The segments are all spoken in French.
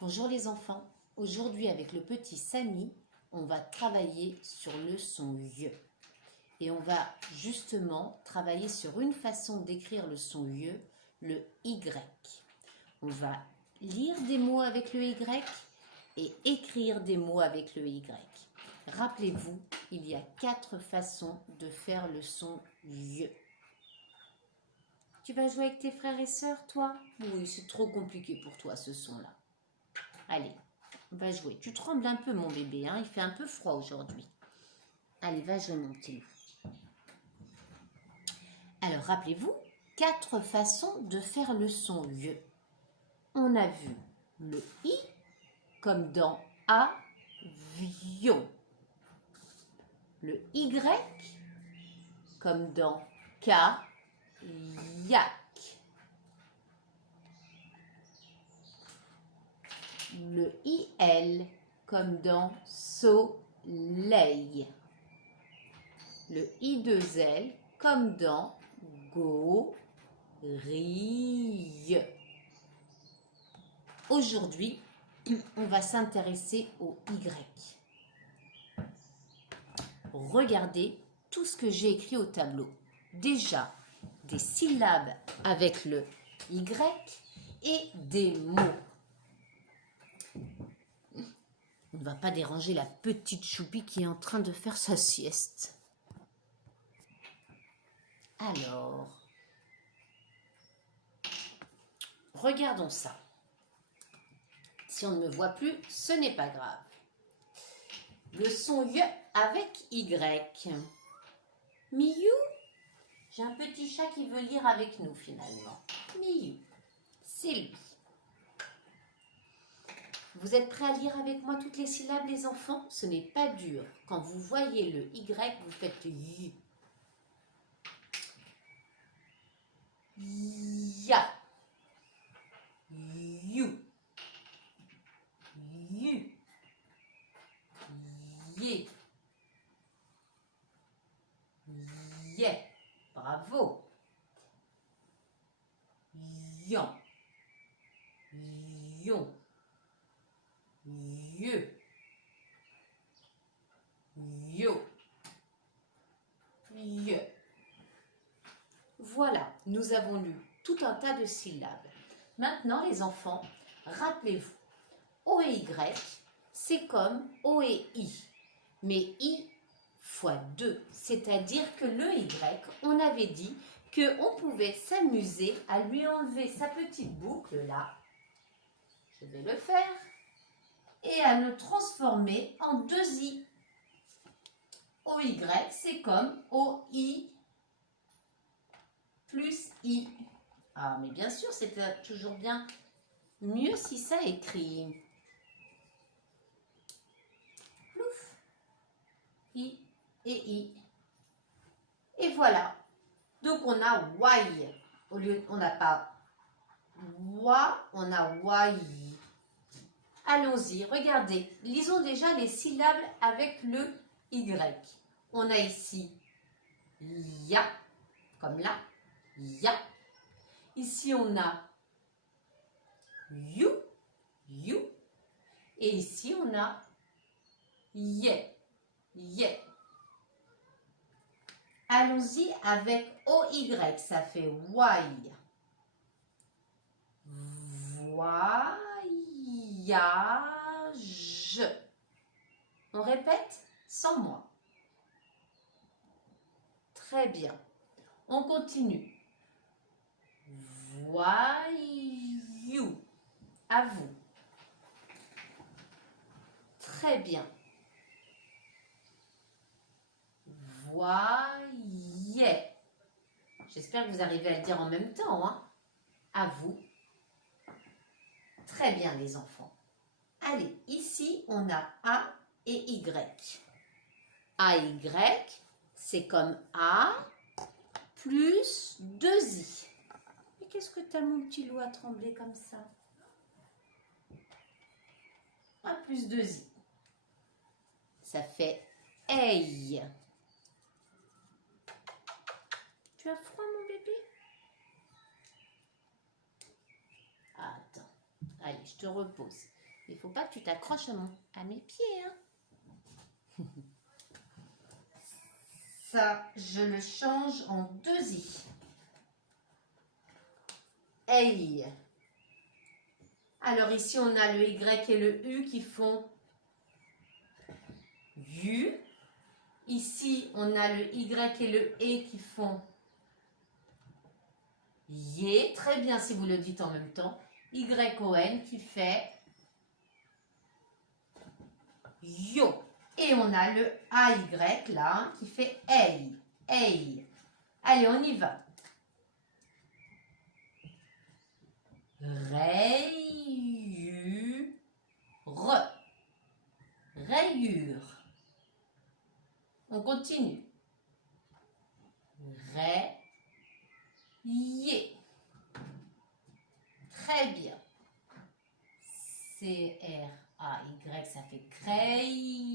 Bonjour les enfants, aujourd'hui avec le petit Samy, on va travailler sur le son YE. Et on va justement travailler sur une façon d'écrire le son YE, le Y. On va lire des mots avec le Y et écrire des mots avec le Y. Rappelez-vous, il y a 4 façons de faire le son YE. Tu vas jouer avec tes frères et sœurs, toi? Oui, c'est trop compliqué pour toi ce son-là. Allez, on va jouer. Tu trembles un peu, mon bébé, hein? Il fait un peu froid aujourd'hui. Allez, va jouer, mon petit loup. Alors, rappelez-vous, 4 façons de faire le son YE. On a vu le I comme dans avion. Le Y comme dans kayak. Le IL comme dans soleil. Le I2L comme dans gorille. Aujourd'hui, on va s'intéresser au Y. Regardez tout ce que j'ai écrit au tableau. Déjà, des syllabes avec le Y et des mots. On ne va pas déranger la petite Choupi qui est en train de faire sa sieste. Alors, regardons ça. Si on ne me voit plus, ce n'est pas grave. Le son YE avec Y. Miou, j'ai un petit chat qui veut lire avec nous finalement. Miou, c'est lui. Vous êtes prêts à lire avec moi toutes les syllabes, les enfants? Ce n'est pas dur. Quand vous voyez le Y, vous faites Y. Ya. You. You. Ye. Ye. Bravo. Yan. Yon. Yeux. Yo. Ye. Voilà, nous avons lu tout un tas de syllabes. Maintenant, les enfants, rappelez-vous, O et Y, c'est comme O et I, mais I fois 2, c'est-à-dire que le Y, on avait dit qu'on pouvait s'amuser à lui enlever sa petite boucle là, je vais le faire, et à le transformer en 2 I. OY, c'est comme OI plus I. Ah, mais bien sûr, c'est toujours bien mieux si ça écrit. Plouf. I et I. Et voilà. Donc, on a Y. Au lieu, on n'a pas Wa, on a Y. Allons-y, regardez. Lisons déjà les syllabes avec le Y. On a ici Ya, comme là. Ya. Ici, on a You, You. Et ici, on a Ye, Ye. Allons-y avec OY, ça fait Y. Voyage. On répète sans moi. Très bien. On continue. Voyou. À vous. Très bien. Voyez. J'espère que vous arrivez à le dire en même temps. Hein. À vous. Très bien, les enfants. Allez, ici, on a A et Y. AY, c'est comme A plus 2I. Mais qu'est-ce que t'as, mon petit loup, à trembler comme ça? A plus 2I. Ça fait EI. Tu as froid, mon bébé? Attends. Allez, je te repose. Il ne faut pas que tu t'accroches à mes pieds. Hein. Ça, je le change en 2 i. Ei. Alors ici, on a le Y et le U qui font U. Ici, on a le Y et le E qui font Yé. Très bien si vous le dites en même temps. Y-O-N qui fait Yo. Et on a le A-Y là qui fait Ei. Ei. Allez, on y va. Rayure. Rayure. On continue. Rayé. Très bien. C-R-A-Y, ça fait crayon.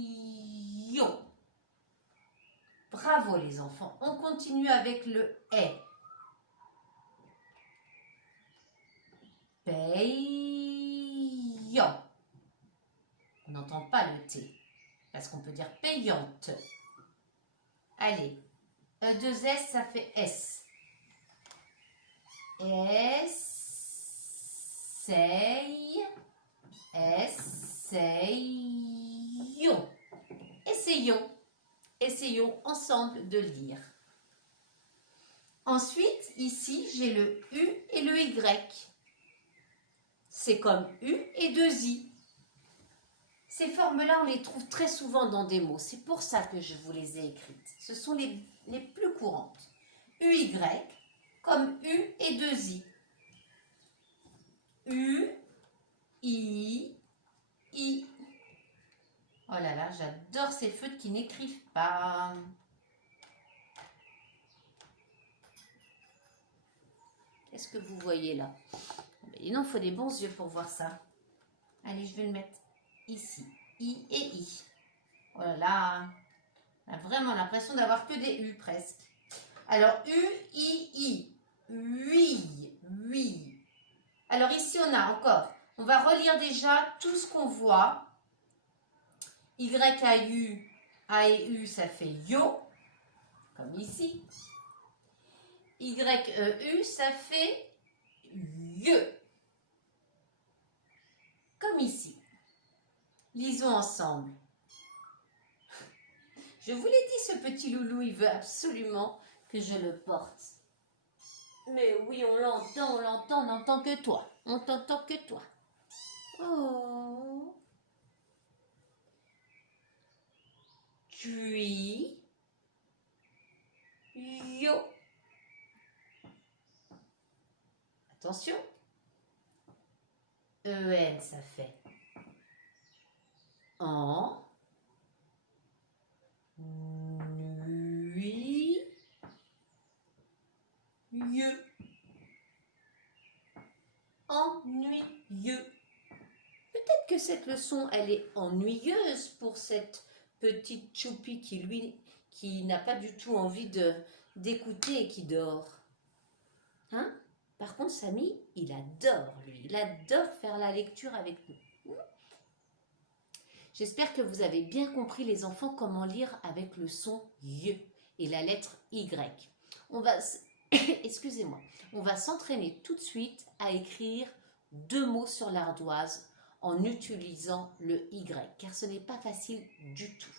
Bravo les enfants. On continue avec le E. Payant. On n'entend pas le T. Parce qu'on peut dire payante. Allez. E2S, ça fait S. Essaye. Essayons. Essayons. Essayons ensemble de lire. Ensuite, ici, j'ai le U et le Y. C'est comme U et 2I. Ces formes-là, on les trouve très souvent dans des mots. C'est pour ça que je vous les ai écrites. Ce sont les plus courantes. UY comme U et 2I. U, I, I. Oh là là, j'adore ces feutres qui n'écrivent pas. Qu'est-ce que vous voyez là? Il en faut des bons yeux pour voir ça. Allez, je vais le mettre ici. I et I. Oh là là. On a vraiment l'impression d'avoir que des U presque. Alors, U, I, I. Oui, oui. Alors ici, on a encore. On va relire déjà tout ce qu'on voit. Y, A, U. A et U, ça fait yo. Comme ici. Y, E, U, ça fait ye. Comme ici. Lisons ensemble. Je vous l'ai dit, ce petit loulou, il veut absolument que je le porte. Mais oui, on l'entend, on n'entend que toi. On t'entend que toi. Oh. Puis, yo. Attention. EN, ça fait en, nuit, ennuyeux. Ennuyeux. Peut-être que cette leçon, elle est ennuyeuse pour cette petite Choupi qui n'a pas du tout envie d'écouter et qui dort. Hein? Par contre, Samy, il adore, lui. Il adore faire la lecture avec nous. J'espère que vous avez bien compris, les enfants, comment lire avec le son Y et la lettre Y. On va, excusez-moi, on va s'entraîner tout de suite à écrire 2 mots sur l'ardoise en utilisant le Y, car ce n'est pas facile du tout.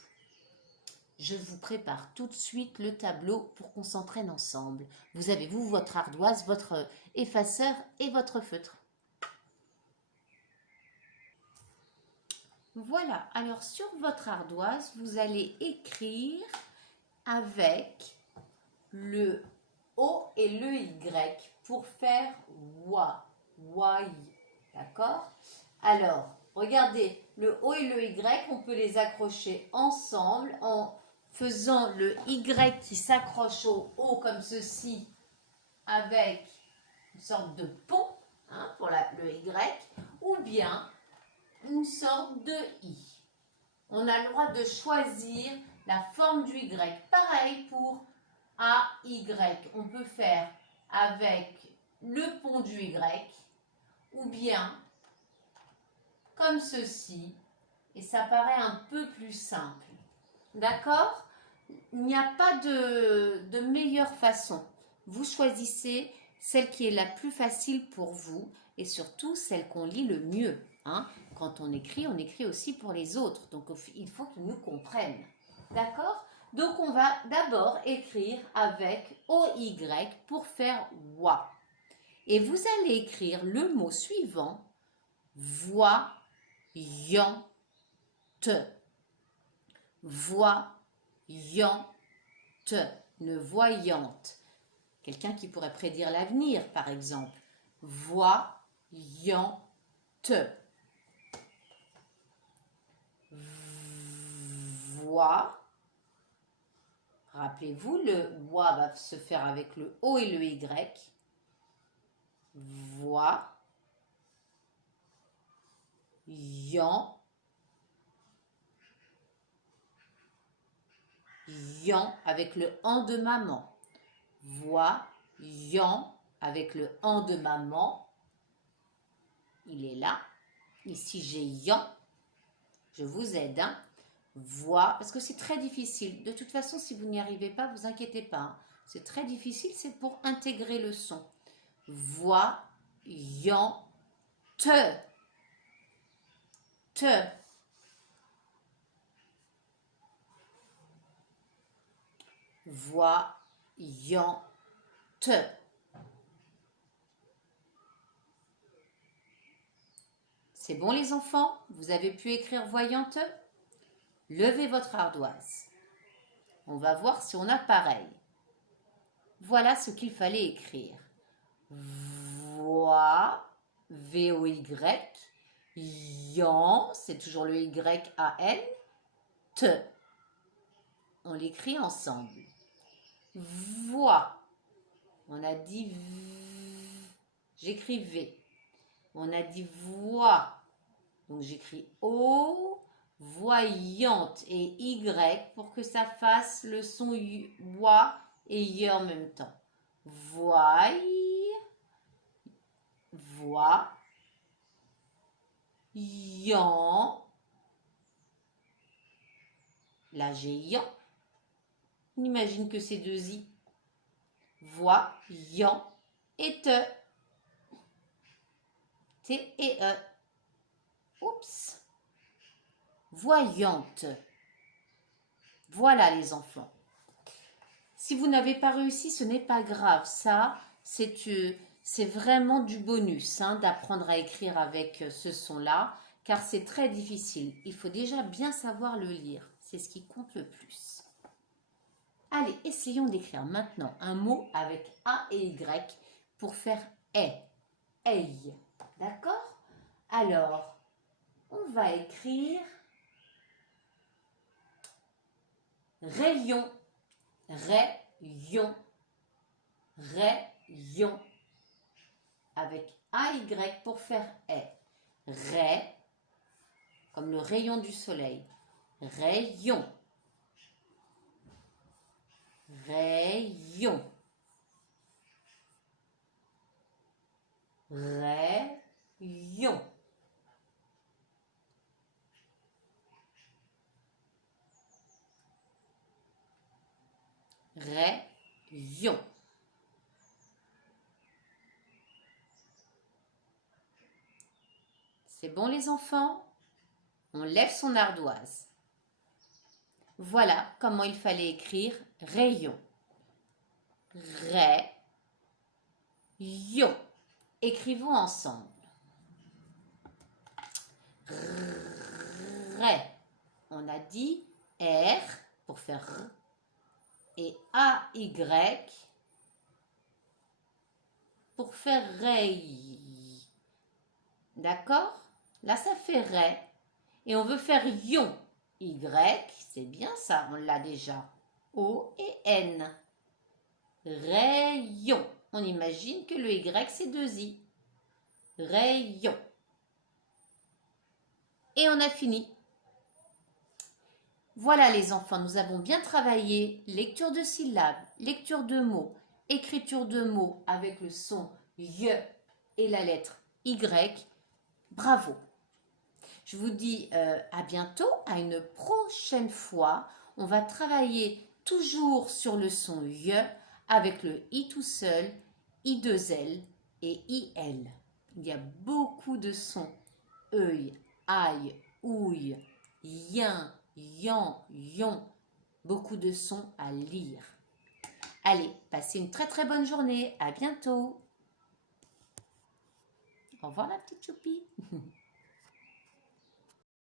Je vous prépare tout de suite le tableau pour qu'on s'entraîne ensemble. Vous avez, vous, votre ardoise, votre effaceur et votre feutre. Voilà, alors sur votre ardoise, vous allez écrire avec le O et le Y pour faire wa, wai, d'accord? Alors, regardez, le O et le Y, on peut les accrocher ensemble en faisant le Y qui s'accroche au O comme ceci avec une sorte de pont hein, pour le Y, ou bien une sorte de I. On a le droit de choisir la forme du Y. Pareil pour A, Y. On peut faire avec le pont du Y ou bien comme ceci. Et ça paraît un peu plus simple. D'accord? Il n'y a pas de meilleure façon. Vous choisissez celle qui est la plus facile pour vous et surtout celle qu'on lit le mieux. Hein? Quand on écrit aussi pour les autres. Donc il faut qu'ils nous comprennent. D'accord? Donc on va d'abord écrire avec OY pour faire wa. Et vous allez écrire le mot suivant, voyante. Voyante, une voyante. Quelqu'un qui pourrait prédire l'avenir, par exemple. Voyante. Voix. Rappelez-vous, le voix va se faire avec le O et le Y. Voix. Yan. Yan avec le an de maman. Voyant avec le an de maman. Il est là. Ici, j'ai yan. Je vous aide. Hein. Voix, parce que c'est très difficile. De toute façon, si vous n'y arrivez pas, vous inquiétez pas. Hein. C'est très difficile, c'est pour intégrer le son. Voyant. Te. Voyante. C'est bon les enfants? Vous avez pu écrire voyante? Levez votre ardoise. On va voir si on a pareil. Voilà ce qu'il fallait écrire. Voix, V-O-Y, yan, c'est toujours le Y-A-N, te. On l'écrit ensemble. Voix. On a dit v. J'écris V. On a dit voix. Donc j'écris O, voyante et Y pour que ça fasse le son voix et y en même temps. Voyant. Là j'ai yan. On imagine que c'est deux i. Voyant et te. T et E. Oups. Voyante. Voilà les enfants. Si vous n'avez pas réussi, ce n'est pas grave. Ça, c'est vraiment du bonus hein, d'apprendre à écrire avec ce son-là, car c'est très difficile. Il faut déjà bien savoir le lire. C'est ce qui compte le plus. Allez, essayons d'écrire maintenant un mot avec A et Y pour faire est. Aïe. D'accord? Alors, on va écrire rayon. Rayon. Rayon. Avec AY pour faire est. Ray, comme le rayon du soleil. Rayon. Rayon. Rayon. Rayon. C'est bon les enfants? On lève son ardoise. Voilà comment il fallait écrire rayon. Rayon. Écrivons ensemble. Ré. On a dit R pour faire R. Et AY pour faire Ray. D'accord? Là, ça fait Ray. Et on veut faire Yon. Y, c'est bien ça, on l'a déjà. O et N. Rayon. On imagine que le Y, c'est deux I. Rayon. Et on a fini. Voilà les enfants, nous avons bien travaillé lecture de syllabes, lecture de mots, écriture de mots avec le son Y et la lettre Y. Bravo! Je vous dis à bientôt, à une prochaine fois. On va travailler toujours sur le son Y avec le I tout seul, I2L et IL. Il y a beaucoup de sons. Œil, aïe, ouille, yin, yan, yon. Beaucoup de sons à lire. Allez, passez une très très bonne journée. À bientôt. Au revoir la petite choupie.